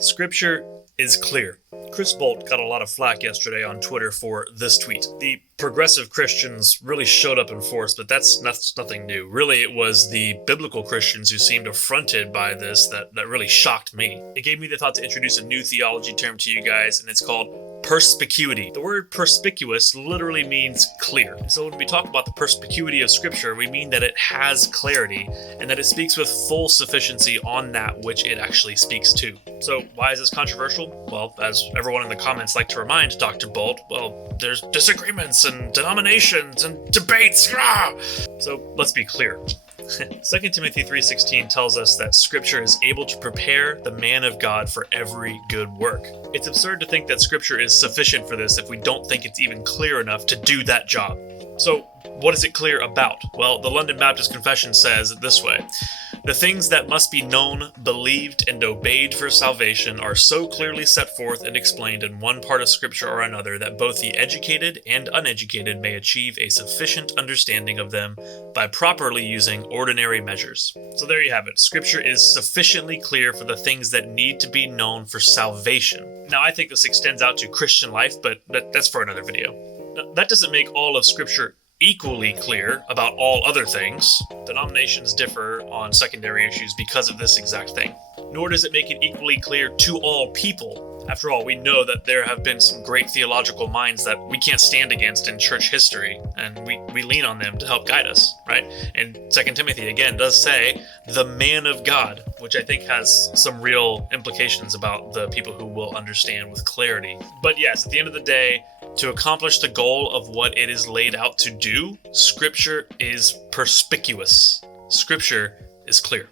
Scripture is clear. Chris Bolt got a lot of flack yesterday on Twitter for this tweet. The progressive Christians really showed up in force, but that's nothing new. Really, it was the biblical Christians who seemed affronted by this that really shocked me. It gave me the thought to introduce a new theology term to you guys, and it's called perspicuity. The word perspicuous literally means clear. So when we talk about the perspicuity of Scripture, we mean that it has clarity and that it speaks with full sufficiency on that which it actually speaks to. So why is this controversial? Well, as everyone in the comments like to remind Dr. Bolt, well, there's disagreements and denominations and debates. So let's be clear. 2 Timothy 3:16 tells us that Scripture is able to prepare the man of God for every good work. It's absurd to think that Scripture is sufficient for this if we don't think it's even clear enough to do that job. So, what is it clear about? Well, the London Baptist Confession says it this way: the things that must be known, believed, and obeyed for salvation are so clearly set forth and explained in one part of Scripture or another that both the educated and uneducated may achieve a sufficient understanding of them by properly using ordinary measures. So there you have it. Scripture is sufficiently clear for the things that need to be known for salvation. Now, I think this extends out to Christian life, but that's for another video. Now, that doesn't make all of Scripture equally clear about all other things. Denominations differ on secondary issues because of this exact thing. Nor does it make it equally clear to all people. After all, we know that there have been some great theological minds that we can't stand against in church history, and we lean on them to help guide us, right? And 2 Timothy, again, does say, the man of God, which I think has some real implications about the people who will understand with clarity. But yes, at the end of the day, to accomplish the goal of what it is laid out to do, Scripture is perspicuous. Scripture is clear.